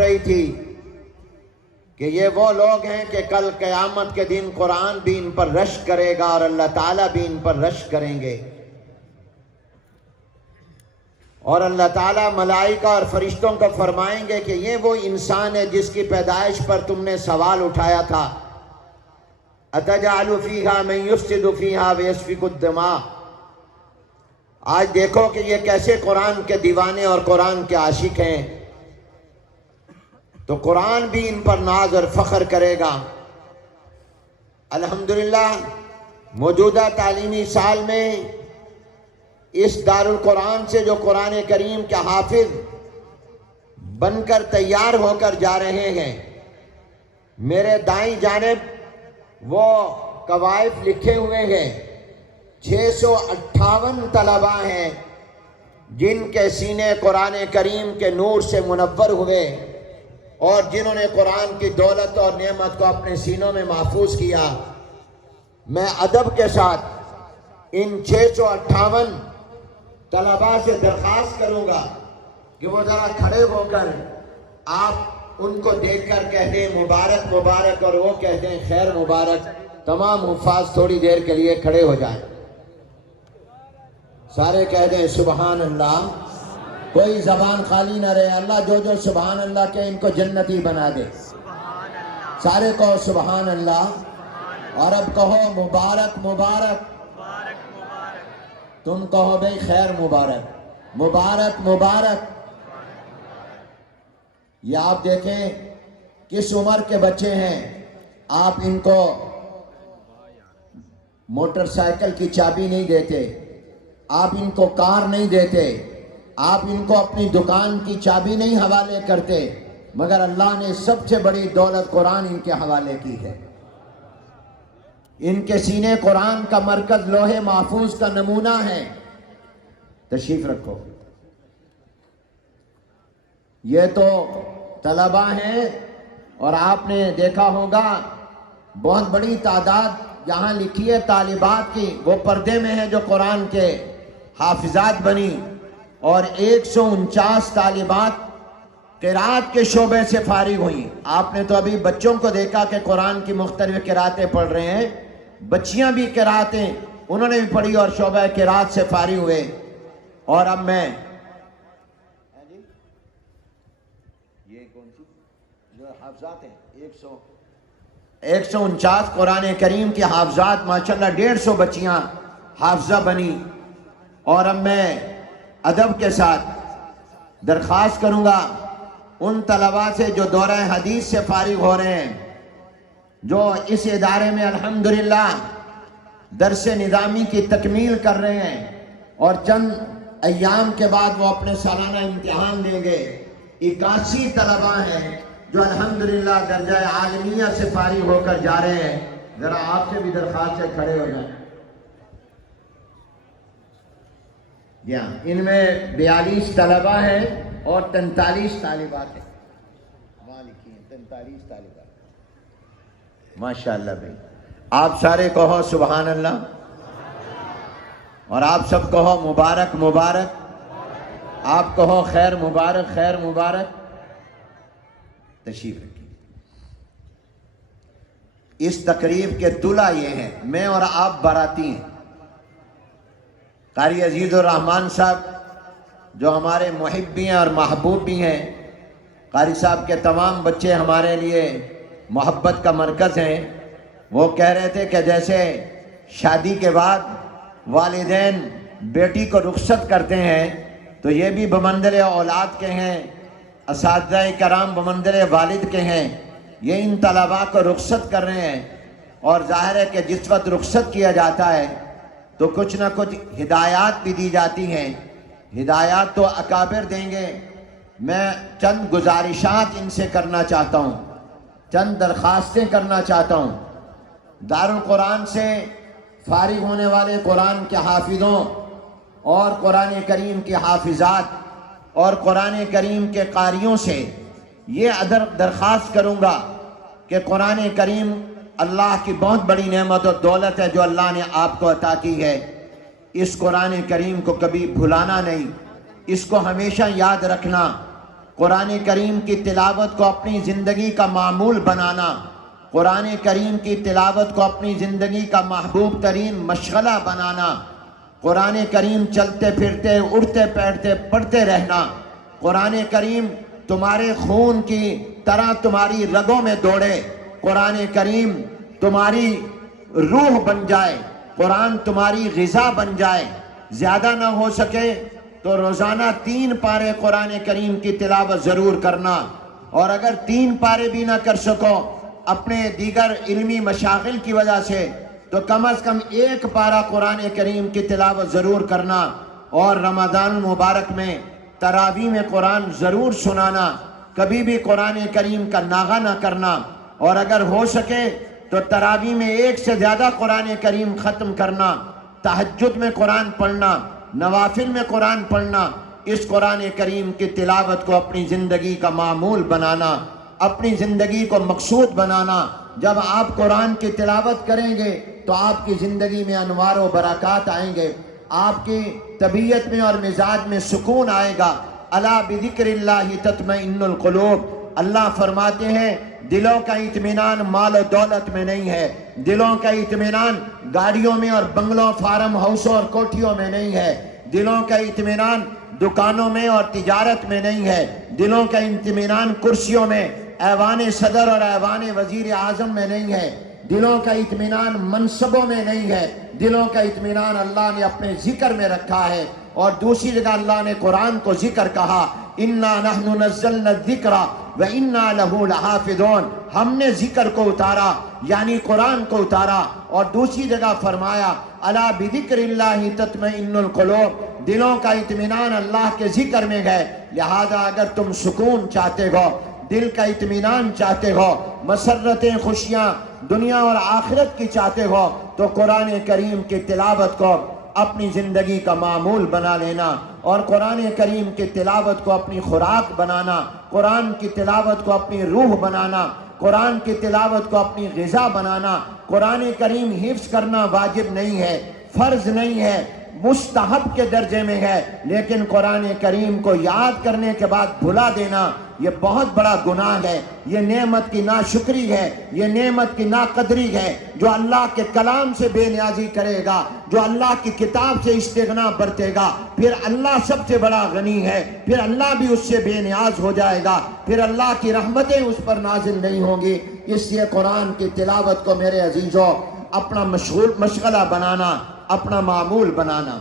رہی تھی کہ یہ وہ لوگ ہیں کہ کل قیامت کے دن قرآن بھی ان پر رشک کرے گا اور اللہ تعالیٰ بھی ان پر رشک کریں گے، اور اللہ تعالیٰ ملائکہ اور فرشتوں کو فرمائیں گے کہ یہ وہ انسان ہے جس کی پیدائش پر تم نے سوال اٹھایا تھا، اَتَجْعَلُ فِيهَا مَن يُفْسِدُ فِيهَا وَيَسْفِكُ الدِّمَاءَ۔ آج دیکھو کہ یہ کیسے قرآن کے دیوانے اور قرآن کے عاشق ہیں، تو قرآن بھی ان پر ناز اور فخر کرے گا۔ الحمدللہ موجودہ تعلیمی سال میں اس دارالقرآن سے جو قرآن کریم کے حافظ بن کر تیار ہو کر جا رہے ہیں، میرے دائیں جانب وہ قوائف لکھے ہوئے ہیں، 658 طلباء ہیں جن کے سینے قرآن کریم کے نور سے منور ہوئے اور جنہوں نے قرآن کی دولت اور نعمت کو اپنے سینوں میں محفوظ کیا۔ میں ادب کے ساتھ ان 658 طلباء سے درخواست کروں گا کہ وہ ذرا کھڑے ہو کر آپ ان کو دیکھ کر کہہ دیں مبارک مبارک، اور وہ کہہ دیں خیر مبارک۔ تمام حفاظ تھوڑی دیر کے لیے کھڑے ہو جائیں، سارے کہہ دیں سبحان اللہ، کوئی زبان خالی نہ رہے۔ اللہ جو جو سبحان اللہ کہ ان کو جنتی بنا دے۔ سارے کہو سبحان اللہ، اور اب کہو مبارک مبارک، تم کہو بھئی خیر مبارک، مبارک مبارک۔ یہ آپ دیکھیں کس عمر کے بچے ہیں، آپ ان کو موٹر سائیکل کی چابی نہیں دیتے، آپ ان کو کار نہیں دیتے، آپ ان کو اپنی دکان کی چابی نہیں حوالے کرتے، مگر اللہ نے سب سے بڑی دولت قرآن ان کے حوالے کی ہے۔ ان کے سینے قرآن کا مرکز لوح محفوظ کا نمونہ ہے۔ تشریف رکھو۔ یہ تو طلباء ہیں، اور آپ نے دیکھا ہوگا بہت بڑی تعداد یہاں لکھی ہے طالبات کی، وہ پردے میں ہیں جو قرآن کے حافظات بنی، اور 149 طالبات قرات کے شعبے سے فارغ ہوئیں۔ آپ نے تو ابھی بچوں کو دیکھا کہ قرآن کی مختلف قراتیں پڑھ رہے ہیں، بچیاں بھی قراتیں انہوں نے بھی پڑھی اور شعبہ قرات سے فارغ ہوئے۔ اور اب میں یہ کون سی جو حافظات ہیں 149 قرآن کریم کی حافظات، ماشاءاللہ 150 بچیاں حافظہ بنی۔ اور اب میں ادب کے ساتھ درخواست کروں گا ان طلباء سے جو دورہ حدیث سے فارغ ہو رہے ہیں، جو اس ادارے میں الحمدللہ درس نظامی کی تکمیل کر رہے ہیں، اور چند ایام کے بعد وہ اپنے سالانہ امتحان دیں گے۔ 81 طلباء ہیں جو الحمدللہ درجہ عالمیہ سے فارغ ہو کر جا رہے ہیں۔ ذرا آپ سے بھی درخواست سے کھڑے ہو جائیں۔ ان میں 42 طلباء ہیں اور 43 طالبات ہیں، وہاں لکھی ہیں 43 طالبات۔ ماشاءاللہ بھائی، آپ سارے کہو سبحان اللہ، اور آپ سب کہو مبارک مبارک، آپ کہو خیر مبارک خیر مبارک۔ تشریف رکھیے۔ اس تقریب کے دلہا یہ ہیں، میں اور آپ باراتی ہیں۔ قاری عزیز الرحمان صاحب جو ہمارے محب بھی ہیں اور محبوب بھی ہیں، قاری صاحب کے تمام بچے ہمارے لیے محبت کا مرکز ہیں۔ وہ کہہ رہے تھے کہ جیسے شادی کے بعد والدین بیٹی کو رخصت کرتے ہیں تو یہ بھی بمنزل اولاد کے ہیں، اساتذہ کرام بمنزل والد کے ہیں۔ یہ ان طلباء کو رخصت کر رہے ہیں، اور ظاہر ہے کہ جس وقت رخصت کیا جاتا ہے تو کچھ نہ کچھ ہدایات بھی دی جاتی ہیں۔ ہدایات تو اکابر دیں گے، میں چند گزارشات ان سے کرنا چاہتا ہوں، چند درخواستیں کرنا چاہتا ہوں۔ دارالقرآن سے فارغ ہونے والے قرآن کے حافظوں اور قرآن کریم کے حافظات اور قرآن کریم کے قاریوں سے یہ درخواست کروں گا کہ قرآن کریم اللہ کی بہت بڑی نعمت و دولت ہے جو اللہ نے آپ کو عطا کی ہے۔ اس قرآن کریم کو کبھی بھلانا نہیں، اس کو ہمیشہ یاد رکھنا۔ قرآن کریم کی تلاوت کو اپنی زندگی کا معمول بنانا، قرآن کریم کی تلاوت کو اپنی زندگی کا محبوب ترین مشغلہ بنانا، قرآن کریم چلتے پھرتے اٹھتے بیٹھتے پڑھتے رہنا، قرآن کریم تمہارے خون کی طرح تمہاری رگوں میں دوڑے، قرآن کریم تمہاری روح بن جائے، قرآن تمہاری غذا بن جائے۔ زیادہ نہ ہو سکے تو روزانہ 3 پارے قرآن کریم کی تلاوت ضرور کرنا، اور اگر 3 پارے بھی نہ کر سکو اپنے دیگر علمی مشاغل کی وجہ سے تو کم از کم 1 پارہ قرآن کریم کی تلاوت ضرور کرنا، اور رمضان المبارک میں تراویح میں قرآن ضرور سنانا، کبھی بھی قرآن کریم کا ناغہ نہ کرنا، اور اگر ہو سکے تو تراویح میں 1 سے زیادہ قرآن کریم ختم کرنا، تہجد میں قرآن پڑھنا، نوافل میں قرآن پڑھنا، اس قرآن کریم کی تلاوت کو اپنی زندگی کا معمول بنانا، اپنی زندگی کو مقصود بنانا۔ جب آپ قرآن کی تلاوت کریں گے تو آپ کی زندگی میں انوار و برکات آئیں گے، آپ کی طبیعت میں اور مزاج میں سکون آئے گا۔ الا بذکر اللہ تطمئن القلوب، اللہ فرماتے ہیں دلوں کا اطمینان مال و دولت میں نہیں ہے، دلوں کا اطمینان گاڑیوں میں اور بنگلوں، فارم ہاؤسوں اور کوٹھیوں میں نہیں ہے، دلوں کا اطمینان دکانوں میں اور تجارت میں نہیں ہے، دلوں کا اطمینان کرسیوں میں، ایوان صدر اور ایوان وزیر اعظم میں نہیں ہے، دلوں کا اطمینان منصبوں میں نہیں ہے، دلوں کا اطمینان اللہ نے اپنے ذکر میں رکھا ہے۔ اور دوسری جگہ اللہ نے قرآن کو ذکر کہا، اِنَّا نَحْنُ نَزَّلْنَا الذِّكْرَ وَإِنَّا لَهُ لَحَافِظُونَ، ہم نے ذکر کو اتارا یعنی قرآن کو اتارا۔ اور دوسری جگہ فرمایا الا بذکر اللہ تطمئن القلوب، دلوں کا اطمینان اللہ کے ذکر میں ہے۔ لہذا اگر تم سکون چاہتے ہو، دل کا اطمینان چاہتے ہو، مسرتیں خوشیاں دنیا اور آخرت کی چاہتے ہو، تو قرآن کریم کی تلاوت کو اپنی زندگی کا معمول بنا لینا، اور قرآن کریم کی تلاوت کو اپنی خوراک بنانا، قرآن کی تلاوت کو اپنی روح بنانا، قرآن کی تلاوت کو اپنی غذا بنانا۔ قرآن کریم حفظ کرنا واجب نہیں ہے، فرض نہیں ہے، مستحب کے درجے میں ہے، لیکن قرآن کریم کو یاد کرنے کے بعد بھلا دینا یہ بہت بڑا گناہ ہے، یہ نعمت کی ناشکری ہے، یہ نعمت کی ناقدری ہے۔ جو اللہ کے کلام سے بے نیازی کرے گا، جو اللہ کی کتاب سے استغنا برتے گا، پھر اللہ سب سے بڑا غنی ہے، پھر اللہ بھی اس سے بے نیاز ہو جائے گا، پھر اللہ کی رحمتیں اس پر نازل نہیں ہوں گی۔ اس لیے قرآن کی تلاوت کو میرے عزیزوں اپنا مشغلہ بنانا، اپنا معمول بنانا۔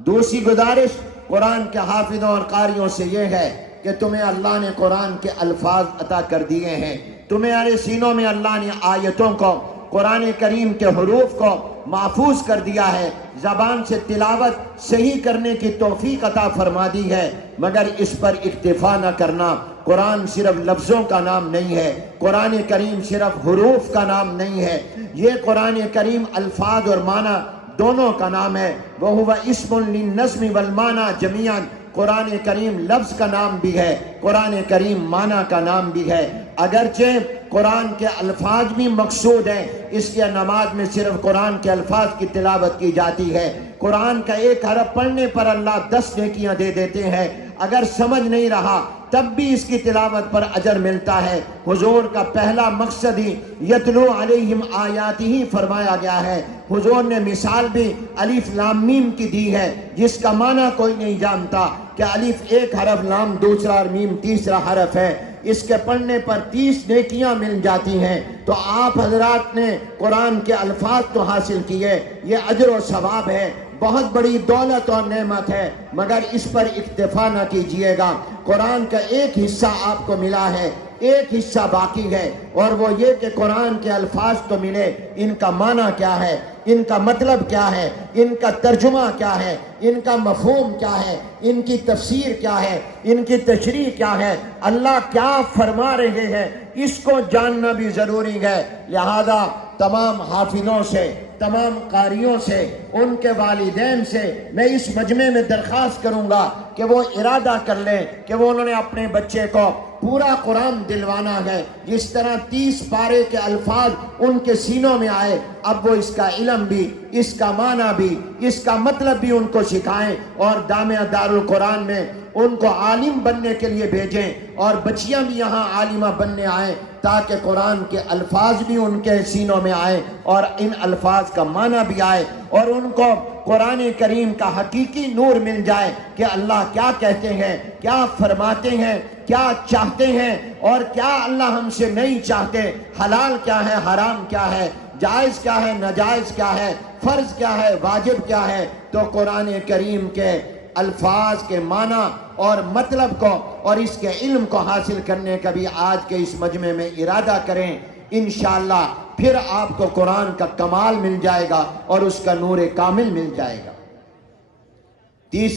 دوسری گزارش قرآن کے حافظوں اور قاریوں سے یہ ہے کہ تمہیں اللہ نے قرآن کے الفاظ عطا کر دیے ہیں، تمہارے سینوں میں اللہ نے آیتوں کو، قرآن کریم کے حروف کو محفوظ کر دیا ہے، زبان سے تلاوت صحیح کرنے کی توفیق عطا فرما دی ہے، مگر اس پر اکتفا نہ کرنا۔ قرآن صرف لفظوں کا نام نہیں ہے، قرآن کریم صرف حروف کا نام نہیں ہے، یہ قرآن کریم الفاظ اور معنی دونوں کا نام ہے۔ وَهُوَ اسْمٌ لِلنَّظْمِ وَالْمَعْنَى جَمِيعًا، قرآن کریم لفظ کا نام بھی ہے، قرآن کریم معنی کا نام بھی ہے۔ اگرچہ قرآن کے الفاظ بھی مقصود ہیں، اس لیے نماز میں صرف قرآن کے الفاظ کی تلاوت کی جاتی ہے۔ قرآن کا 1 حرف پڑھنے پر اللہ 10 نیکیاں دے دیتے ہیں، اگر سمجھ نہیں رہا تب بھی اس کی تلاوت پر اجر ملتا ہے۔ حضور کا پہلا مقصد ہی یتلو علیہم آیاتہ فرمایا گیا ہے۔ حضور نے مثال بھی الف لام میم کی دی ہے، جس کا معنی کوئی نہیں جانتا کہ الف 1 حرف، لام دوسرا اور میم تیسرا حرف ہے، اس کے پڑھنے پر 30 نیکیاں مل جاتی ہیں۔ تو آپ حضرات نے قرآن کے الفاظ تو حاصل کیے، یہ اجر و ثواب ہے، بہت بڑی دولت اور نعمت ہے، مگر اس پر اکتفا نہ کیجیے گا۔ قرآن کا ایک حصہ آپ کو ملا ہے، ایک حصہ باقی ہے، اور وہ یہ کہ قرآن کے الفاظ تو ملے، ان کا معنی کیا ہے، ان کا مطلب کیا ہے، ان کا ترجمہ کیا ہے، ان کا مفہوم کیا ہے، ان کی تفسیر کیا ہے، ان کی تشریح کیا ہے، اللہ کیا فرما رہے ہیں، اس کو جاننا بھی ضروری ہے۔ لہذا تمام حافظوں سے، تمام قاریوں سے، ان کے والدین سے میں اس مجمع میں درخواست کروں گا کہ وہ ارادہ کر لیں کہ وہ انہوں نے اپنے بچے کو پورا قرآن دلوانا ہے، جس طرح 30 پارے کے الفاظ ان کے سینوں میں آئے، اب وہ اس کا علم بھی، اس کا معنی بھی، اس کا مطلب بھی ان کو سکھائیں، اور جامعہ دارالقرآن میں ان کو عالم بننے کے لیے بھیجیں، اور بچیاں بھی یہاں عالمہ بننے آئیں تاکہ قرآن کے الفاظ بھی ان کے سینوں میں آئے اور ان الفاظ کا معنی بھی آئے، اور ان کو قرآن کریم کا حقیقی نور مل جائے کہ اللہ کیا کہتے ہیں، کیا فرماتے ہیں، کیا چاہتے ہیں، اور کیا اللہ ہم سے نہیں چاہتے، حلال کیا ہے، حرام کیا ہے، جائز کیا ہے، ناجائز کیا ہے، فرض کیا ہے، واجب کیا ہے۔ تو قرآن کریم کے الفاظ کے معنی اور مطلب کو اور اس کے علم کو حاصل کرنے کا بھی آج کے اس مجمع میں ارادہ کریں، انشاءاللہ پھر آپ کو قرآن کا کمال مل جائے گا اور اس کا نور کامل مل جائے گا۔